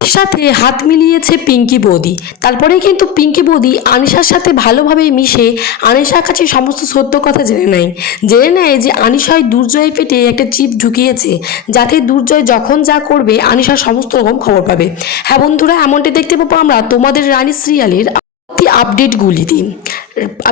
সাথে হাত মিলিয়েছে পিঙ্কি বৌদি। তারপরে কিন্তু পিঙ্কি বৌদি আনিশার সাথে ভালোভাবে মিশে আনিশার কাছে সমস্ত সত্য কথা জেনে নেয়। জেনে নেয় যে আনিশায় দুর্জয় পেটে একটা চিপ ঢুকিয়েছে, যাতে দুর্জয় যখন যা করবে আনিশার সমস্ত রকম খবর পাবে। হ্যাঁ বন্ধুরা, এমনটি দেখতে পাবো আমরা তোমাদের রানী সিরিয়ালের আপডেটগুলিতে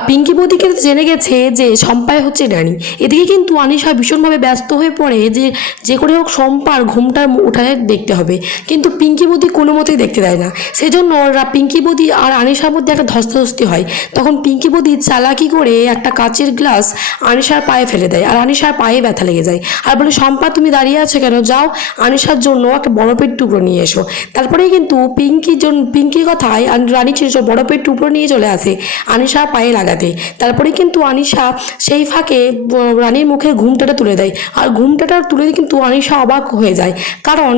পিঙ্কি বৌদি কিন্তু জেনে গেছে যে সম্পায় হচ্ছে রানী। এদিকে কিন্তু আনিশা ভীষণভাবে ব্যস্ত হয়ে পড়ে যে যে করে হোক সম্পার ঘুমটার উঠানে দেখতে হবে। কিন্তু পিঙ্কি বৌদি কোনো মতেই দেখতে দেয় না। সেই জন্য রা- পিঙ্কি বৌদি আর আনিশার মধ্যে একটা ধস্তাধস্তি হয়। তখন পিঙ্কি বৌদি চালাকি করে একটা কাচের গ্লাস আনিশার পায়ে ফেলে দেয় আর আনিশার পায়ে ব্যথা লেগে যায়। আর বলে সম্পা তুমি দাঁড়িয়ে আছো কেন? যাও, আনিশার জন্য একটা বরফের টুকরো নিয়ে এসো। তারপরেই কিন্তু পিঙ্কির জন্য পিঙ্কির কথায় রানী বরফের টুকরো নিয়ে চলে আসে। আনিশার পায়ে লাগাতে। তারপরে কিন্তু আনিশা সেই ফাঁকে রানীর মুখে ঘুমটাটা তুলে দেয়। আর ঘুমটাটা তুলে কিন্তু আনিশা অবাক হয়ে যায়। কারণ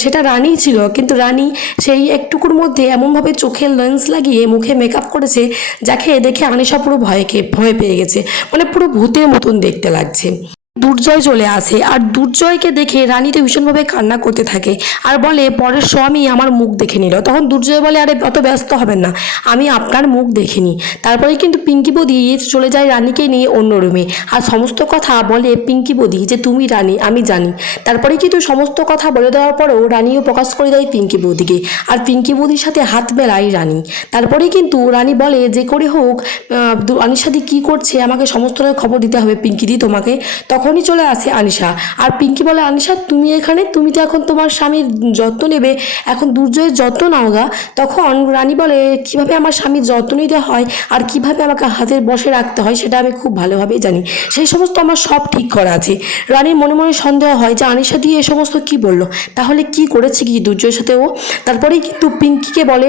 সেটা রানী ছিল, কিন্তু রানী সেই একটুকুর মধ্যে এমনভাবে চোখের লেন্স লাগিয়ে মুখে মেকআপ করেছে, যাকে দেখে আনিশা পুরো ভয়কে ভয় পেয়ে গেছে। মানে পুরো ভূতের মতন দেখতে লাগছে। দুর্জয় চলে আসে। আর দুর্জয়কে দেখে রানী তো ভীষণভাবে কান্না করতে থাকে। আর বলে, পরের স্বামী আমার মুখ দেখে নিল। তখন দুর্জয় বলে, আরে, অত ব্যস্ত হবেন না। আমি আপনার মুখ দেখিনি। তারপরে কিন্তু পিঙ্কি বদি চলে যায় রানীকে নিয়ে অন্য রুমে। আর সমস্ত কথা বলে পিঙ্কি বদি যে, তুমি রানী, আমি জানি। তারপরে কিন্তু সমস্ত কথা বলে দেওয়ার পরেও রানীও প্রকাশ করে দেয় পিঙ্কি বদিকে। আর পিঙ্কি বদির সাথে হাত মেলায় রানী। তারপরে কিন্তু রানী বলে, যে করে হোক রানীর দি কী করছে? আমাকে সমস্ত খবর দিতে হবে পিঙ্কি দি তোমাকে। তখনই চলে আসে আনিশা। আর পিঙ্কি বলে, আনিশা, তুমি এখানে? তুমি তো এখন তোমার স্বামীর যত্ন নেবে। এখন দুর্জয়ের যত্ন নাও গা। তখন রানী বলে, কীভাবে আমার স্বামীর যত্ন নিতে হয় আর কীভাবে আমাকে হাতের বসে রাখতে হয় সেটা আমি খুব ভালোভাবেই জানি। সেই সমস্ত আমার সব ঠিক করা আছে। রানীর মনে মনে সন্দেহ হয় যে, আনিশা দিয়ে এ সমস্ত কি বলল? তাহলে কি করেছে কি দুর্জয়ের সাথে ও? তারপরেই কিন্তু পিঙ্কিকে বলে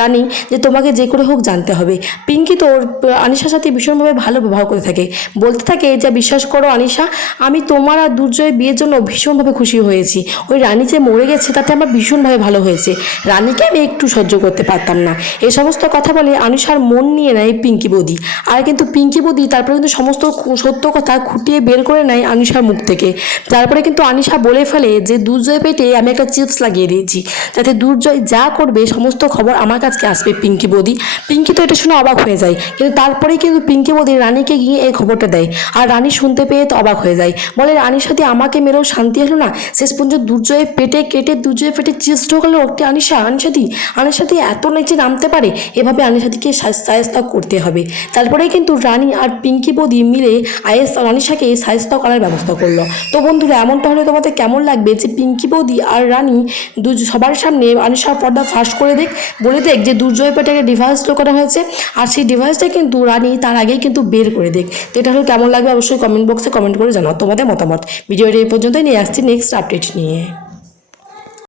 রানী, যে তোমাকে যে করে হোক জানতে হবে। পিঙ্কি তো ওর, আনিশার সাথে ভীষণভাবে ভালো ব্যবহার করে থাকে। বলতে থাকে, যে বিশ্বাস করো আনিশা আমি তোমার আর দুর্জয়ের বিয়ের জন্য ভীষণভাবে খুশি হয়েছি। ওই রানী যে মরে গেছে, তাতে আমার ভীষণভাবে ভালো হয়েছে। রানীকে আমি একটু সহ্য করতে পারতাম না। এই সমস্ত কথা বলে আনিশার মন নিয়ে নেয় পিঙ্কি বৌদি। আর কিন্তু পিঙ্কি বৌদি তারপরে কিন্তু সমস্ত সত্য কথা খুঁটিয়ে বের করে নেয় আনিশার মুখ থেকে। তারপরে কিন্তু আনিশা বলে ফেলে যে, দুর্জয় পেটে আমি একটা চিপস লাগিয়ে দিয়েছি। যাতে দুর্জয় যা করবে, সমস্ত খবর আমার কাছে আসবে পিঙ্কি বৌদি। পিঙ্কি তো এটা শুনে অবাক হয়ে যায়। কিন্তু তারপরেই কিন্তু পিঙ্কি বৌদি রানীকে গিয়ে এই খবরটা দেয়। আর রানী শুনতে পেয়ে তো অবাক হয়ে যায়। বলে রানীর সাথে, আমাকে মেরেও শান্তি হলো না? শেষ পর্যন্ত দুর্জয়ের পেটে কেটে দুর্জয়ের পেটে চিপস ঢোকালো একটি আনিশা আনিসাদি আনিসাদি এত নিচে নামতে পারে, এভাবে আনিসাদিকে সায়স্তা করতে হবে। তারপরেই কিন্তু রানী আর পিঙ্কি বৌদি মিলে আয়েস আনিশাকে সায়স্তা করার ব্যবস্থা করল। তো বন্ধুরা, এমনটা হলে তোমাদের কেমন লাগবে যে পিঙ্কি বৌদি আর রানী দু সবার সামনে আনিশার পর্দা ফাঁস করে দেখ, বলে দেখ যে দুর্জয় পেটাকে ডিভাইস করা হয়েছে। আর সেই ডিভাইসটা কিন্তু রানী তার আগেই কিন্তু বের করে দেখ। তো এটা হলে কেমন লাগবে অবশ্যই কমেন্ট বক্সে কমেন্ট করে জানাও তোমাদের মতামত। ভিডিওটি এই পর্যন্তই নিয়ে আসছি নেক্সট আপডেট নিয়ে।